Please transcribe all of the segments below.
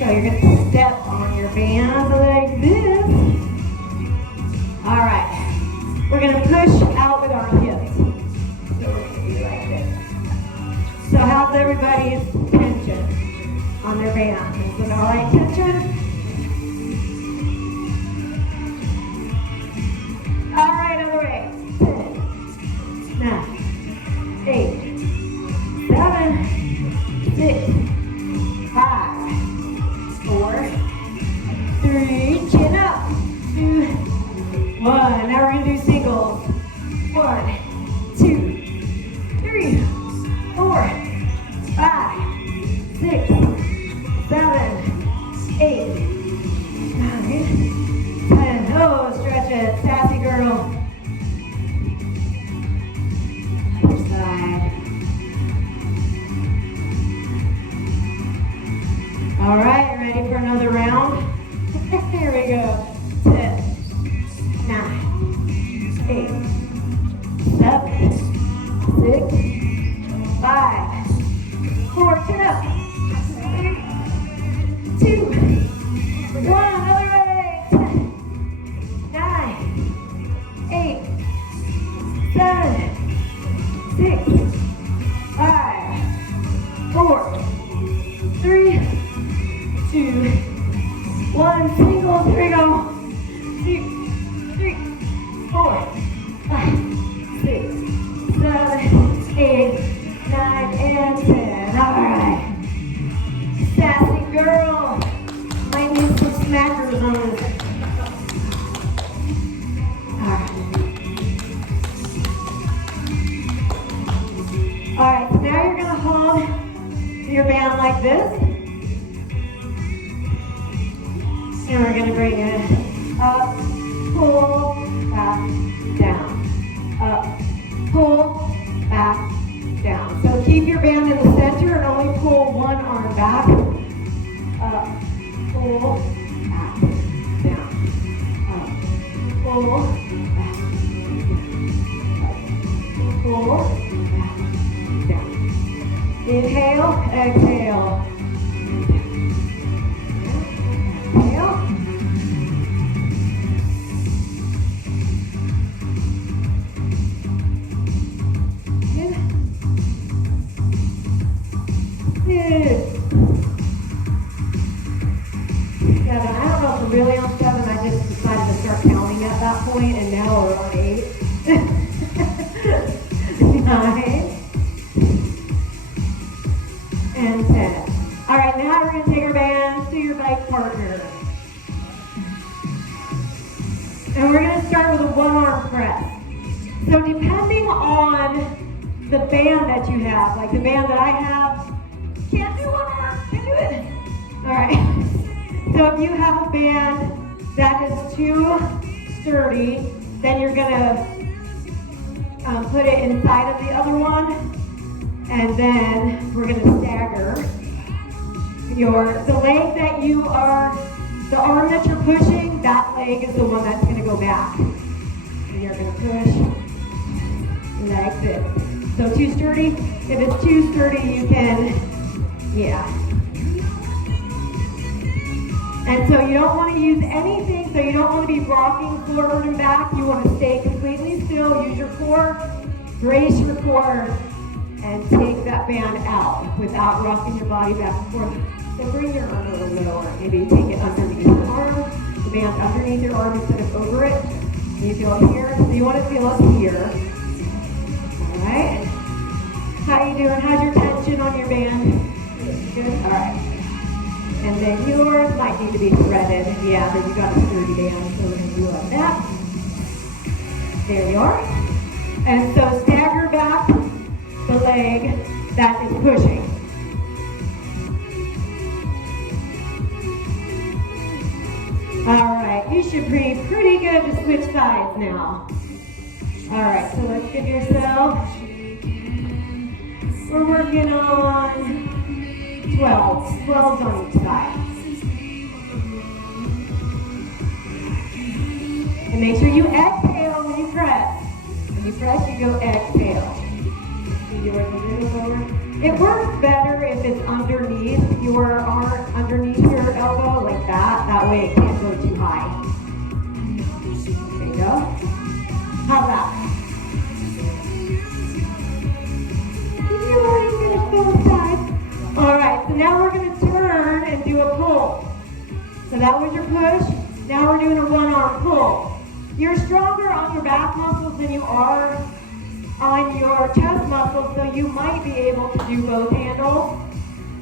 So you're going to step on your band like this. All right. We're going to push out with our hips. So we're going to be like this. So how's everybody's tension on their band? Is it all right tension? All right, other way. 10, 9, 8, 7, 6, 5, 4, 3, chin up, 2, 1. Now we're going to do singles. 1, 2, 3, 4, 5, 6, 7, 8, 9, 10. Oh, stretch it. Sassy girl. Other side. All right, ready for another round? Here we go. 10, 9, 8, 7, 6, 5, 4, chin up, 3, 2, 1, other way, 10, 9, 8, 7, 6, 5, 4, 3, 2, 1, singles, here we go, 2, 3, 4, 5, 6, 7, 8, 9, and 10. All right. Sassy girl. Might need some smackers on this. All right, so now you're going to hold your band like this. And we're going to bring it up, pull, back, down. Up, pull, back, down. So keep your band in the center and only pull one arm back. Up, pull, back, down. Up, pull, back, down. Up, pull, back, down. Inhale, exhale. Exhale. Really on 7, I just decided to start counting at that point, and now we're on 8. 9. And 10. All right, now we're going to take our bands to your bike partner. And we're going to start with a one-arm press. So depending on the band that you have, like the band that I have, can't do one arm, can't do it. All right. So if you have a band that is too sturdy, then you're going to put it inside of the other one, and then we're going to stagger the leg that you are, the arm that you're pushing, that leg is the one that's going to go back. And you're going to push like this. So too sturdy, if it's too sturdy, you can, yeah. And so you don't want to use anything, so you don't want to be rocking forward and back. You want to stay completely still, use your core, brace your core, and take that band out without rocking your body back and forth. So bring your arm a little lower. Maybe take it underneath your arm, the band underneath your arm instead of over it. And you feel it here, so you want to feel it here. All right. How you doing? How's your tension on your band? Good? All right. And then yours might need to be threaded. Yeah, then you got a sturdy band, so we're going to do like that. There you are. And so stagger back the leg that is pushing. All right, you should be pretty good to switch sides now. All right, so let's give yourself, we're working on 12s on each side. And make sure you exhale when you press. When you press, you go exhale. It works better if it's underneath your arm, underneath your now we're going to turn and do a pull. So that was your push. Now we're doing a one-arm pull. You're stronger on your back muscles than you are on your chest muscles, so you might be able to do both handles.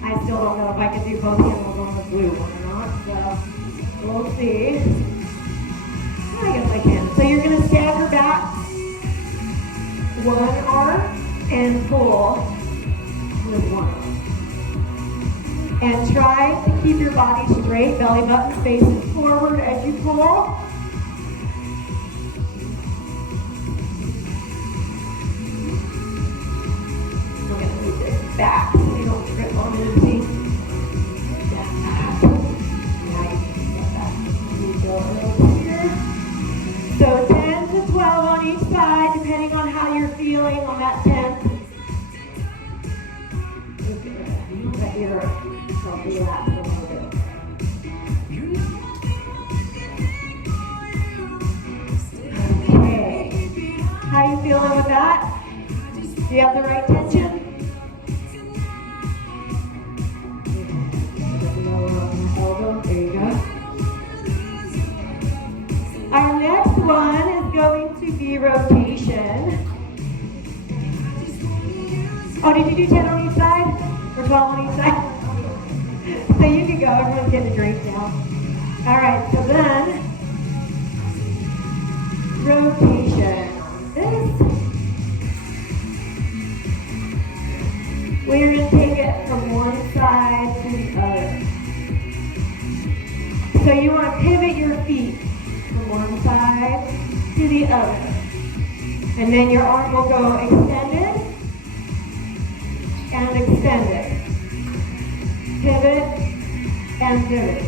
I still don't know if I can do both handles on the blue one or not, so we'll see. I guess I can. So you're going to stagger back, one arm, and pull with one arm. And try to keep your body straight, belly button faces forward as you pull. I'm going to move this back so you don't trip on anything. Now you can get that. You go over here. So 10 to 12 on each side, depending on how you're feeling on that 10th. Let your self relax a little bit. Okay. How you feeling with that? Do you have the right tension? There you go. Our next one is going to be rotation. Oh, did you do 10 on each side? Or 12 on each side? So you can go, everyone's getting a drink now. All right, so then, rotation. This, we're going to take it from one side to the other. So you want to pivot your feet from one side to the other. And then your arm will go extended and extended. Pivot and pivot.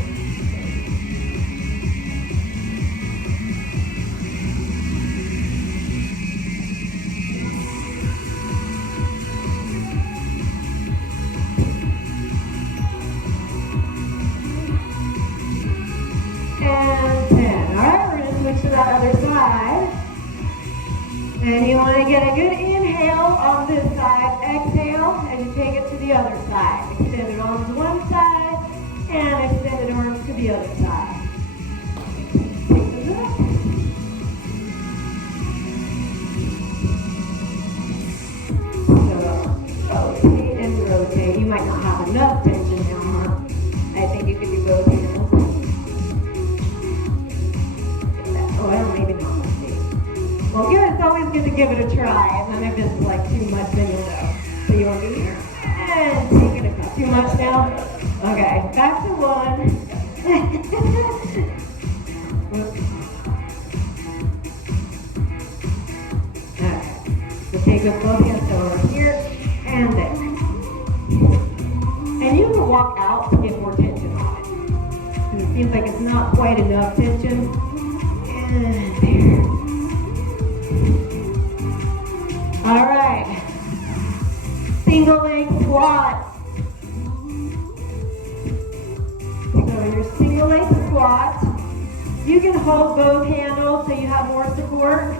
And 10. All right, we're going to switch to that other side. And you want to get a good inhale on this side. Exhale as you take it to the other side. Extended arms to one side and extended arms to the other side. Take those up. So rotate and rotate. You might not have enough tension now, huh? I think you could do both hands. Well, maybe not. Well, good. It's always good to give it a try. And then if it's like too much, then you'll know. So you want to do here. And take it up. Too much now? Okay. Back to one. Okay. So take up both hands over here and there. And you can walk out to get more tension on it. And it seems like it's not quite enough tension. And there. All right, single leg squats. So your single leg squat, you can hold both handles so you have more support,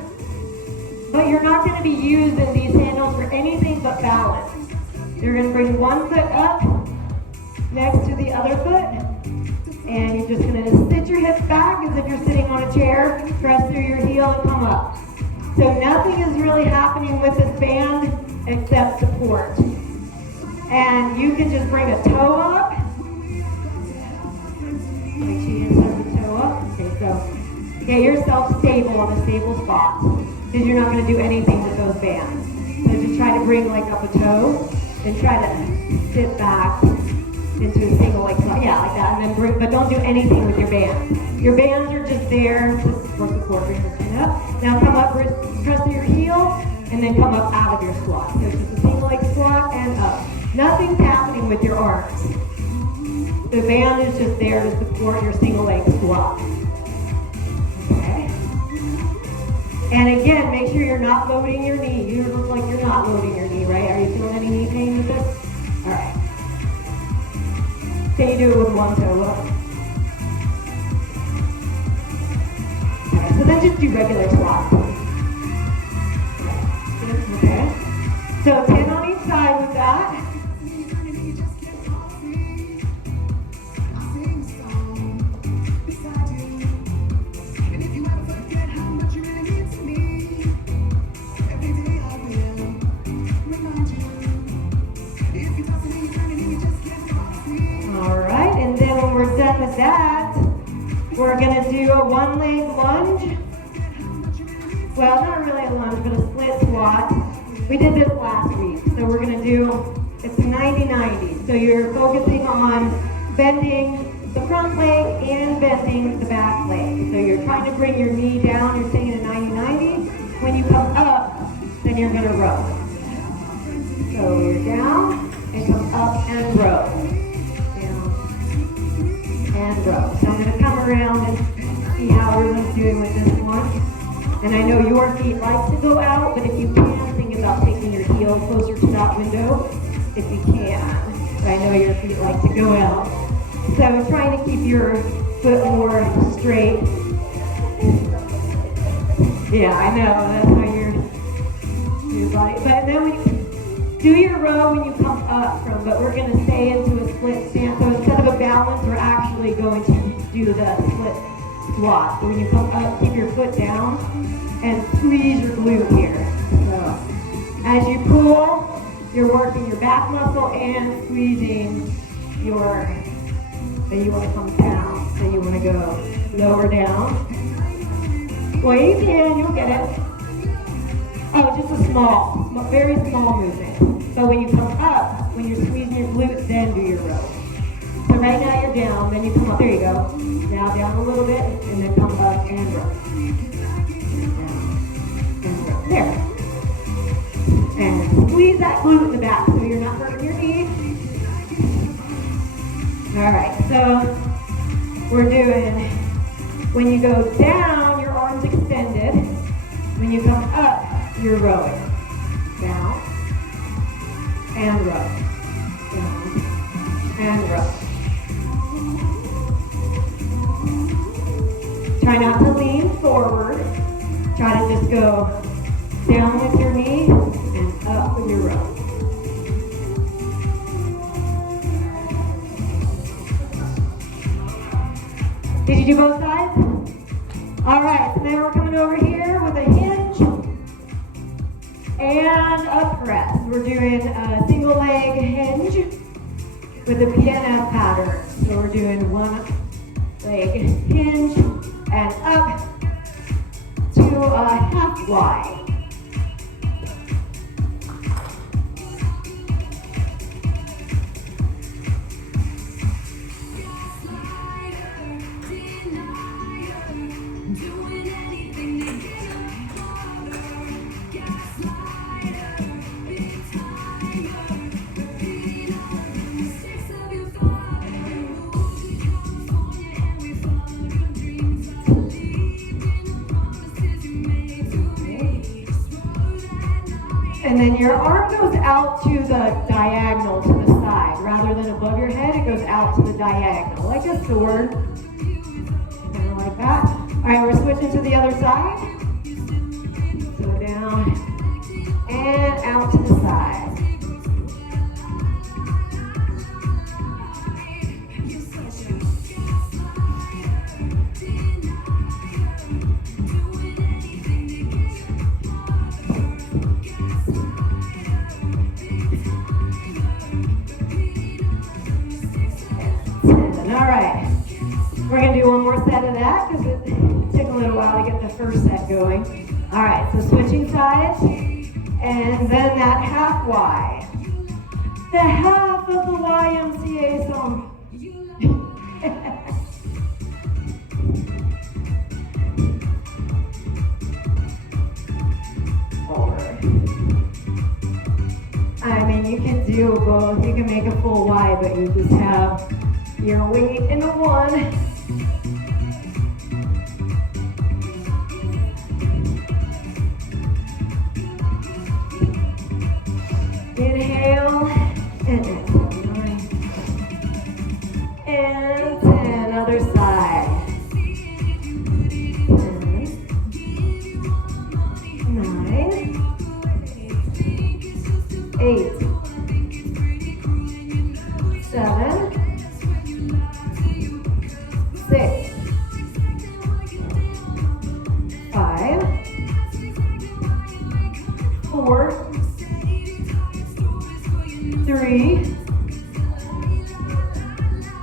but you're not going to be using these handles for anything but balance. You're going to bring one foot up next to the other foot, and you're just going to sit your hips back as if you're sitting on a chair, press through your heel and come up. So nothing is really happening with this band except support. And you can just bring a toe up. Make sure you insert the toe up. Okay, so get yourself stable on a stable spot because you're not going to do anything with those bands. So just try to bring like up a toe and try to sit back into a single leg squat. Yeah, like that. And then bring, but don't do anything with your bands. Your bands are just there for support. Bring your chin up. Now come up, press through your heel, and then come up out of your squat. So it's just a single leg squat and up. Nothing's happening with your arms. The band is just there to support your single leg squat. Okay. And again, make sure you're not loading your knee. You look like you're not loading your knee, right? Are you feeling any knee pain with this? All right. Can you do it with one toe up? Okay, so then just do regular squats. Okay. So 10 on each side with that. that, we're going to do a one-leg lunge. Well, not really a lunge, but a split squat. We did this last week, so we're going to do, it's 90-90. So you're focusing on bending the front leg and bending the back leg. So you're trying to bring your knee down, you're staying at 90-90. When you come up, then you're going to row. So you're down and come up and row. Down and row. So I'm going to come around and see how everyone's doing with this one. And I know your feet like to go out, but if you can, think about taking your heel closer to that window, if you can. But I know your feet like to go out. So trying to keep your foot more straight. Yeah, I know, that's how your body, but then when you do your row when you come up from, but we're going to stay into a split stance. So instead of a balance, we're actually going to do the split squat. So when you come up, keep your foot down and squeeze your glute here. So as you pull, you're working your back muscle and squeezing your, then you want to come down. Then you want to go lower down. Well, you can, you'll get it. Oh, just a small, very small movement. So when you come up, when you're squeezing your glutes, then do your row. So right now you're down, then you come up, there you go. Now down a little bit, and then come up and row. Down and row. There. And squeeze that glute in the back so you're not hurting your knee. All right, so we're doing, when you go down, your arms extended. When you come up, you're rowing. Down and row. Down and row. Try not to lean forward. Try to just go down with your knee and up with your row. Did you do both sides? All right, so now we're coming over here with a hinge and a press. We're doing a single leg hinge with a PNF pattern. So we're doing one leg hinge and up to a half Y. And then your arm goes out to the diagonal, to the side. Rather than above your head, it goes out to the diagonal, like a sword. Kind of like that. All right, we're switching to the other side. So down and out to the side. All right, we're going to do one more set of that because it took a little while to get the first set going. All right, so switching sides, and then that half Y. The half of the YMCA song. Forward. I mean, you can do both. You can make a full Y, but you just have your weight in a one. Inhale and exhale. 9 and 10. Other side. 10, 9, 8, 7, 6, 5, 4, 3,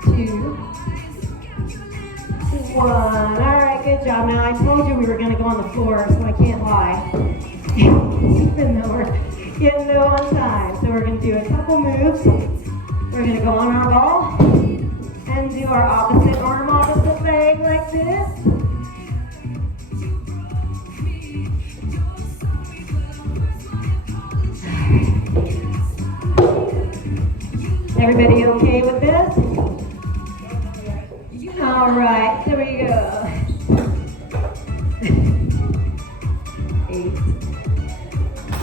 2, 1. All right, good job. Now, I told you we were going to go on the floor, so I can't lie. Even though we're getting low on time. So we're going to do a couple moves. We're going to go on our ball and do our opposite arm, opposite leg like this. Everybody okay with this? All right, here we go. 8,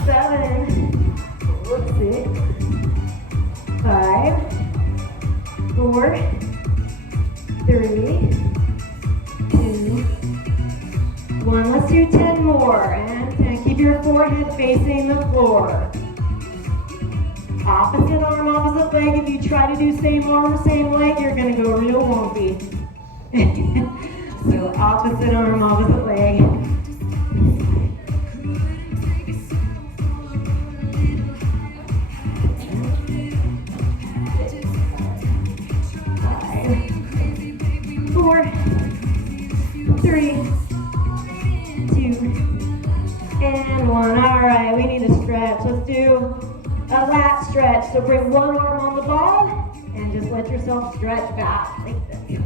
7, 6, 5, 4, 3, 2, 1. Let's do 10 more. And keep your forehead facing the floor. Opposite arm, opposite leg. If you try to do same arm, same leg, you're going to go real wonky. So opposite arm, opposite leg. 5, 4, 3, 2, and 1. All right, we need to stretch. Let's do a lat stretch. So bring one arm on the ball and just let yourself stretch back like this.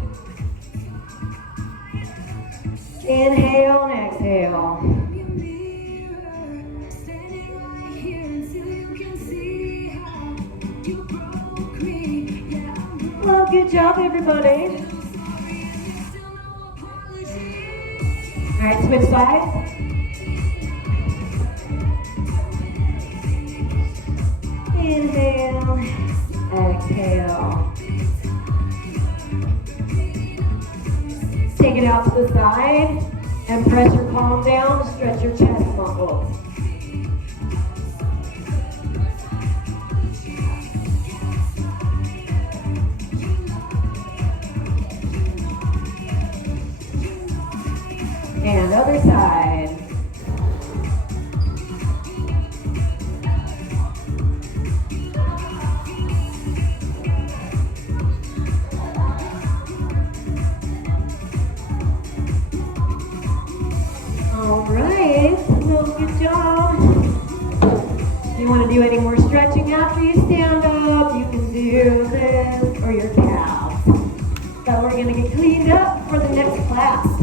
Inhale and exhale. Well, good job, everybody. All right, switch sides. Inhale, exhale. Take it out to the side and press your palm down to stretch your chest muscles. And other side. All right, well, good job. If you want to do any more stretching after you stand up, you can do this or your calves. But we're going to get cleaned up for the next class.